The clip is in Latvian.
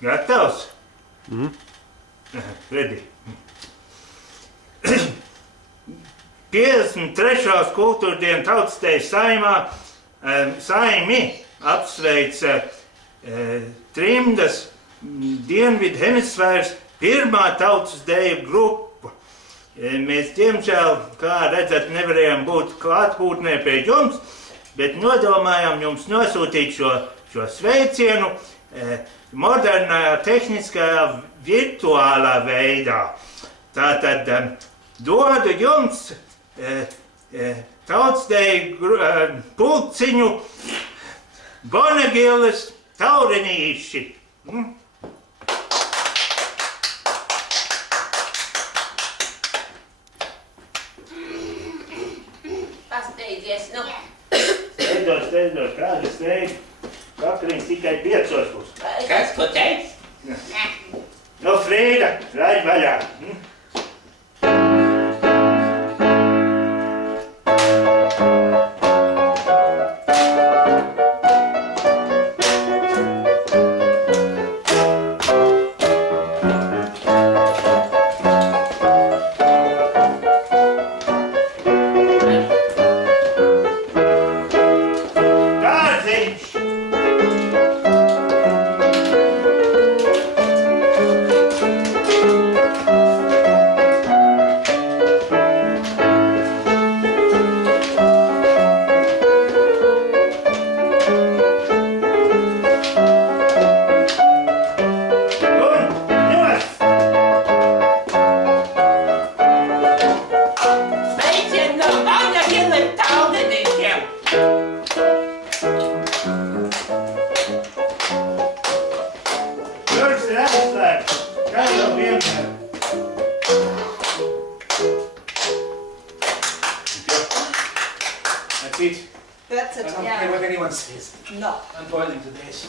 Gatavs? Redzi. 53. kultūra diena tautsdejas saimi apsveica trimdas Dienvidu hemisfēras pirmā tautas deju grupa. Mēs, diemžēl, kā redzat, nevarējām būt klātbūtnē pie jums, bet nodomājām jums nosūtīt šo sveicienu modernā, tehniskajā, virtuālā veidā. Tātad dodu jums tautsdeju pulciņu Gonegiles taurenīši. Pasteidzies, nu. Steidzos, kāda steidz? Vakariņas tikai 5 būs. Kas, ko teic? Nu, Frīda, raid vaļā. That's it. I don't care what anyone says. No. I'm boiling to this.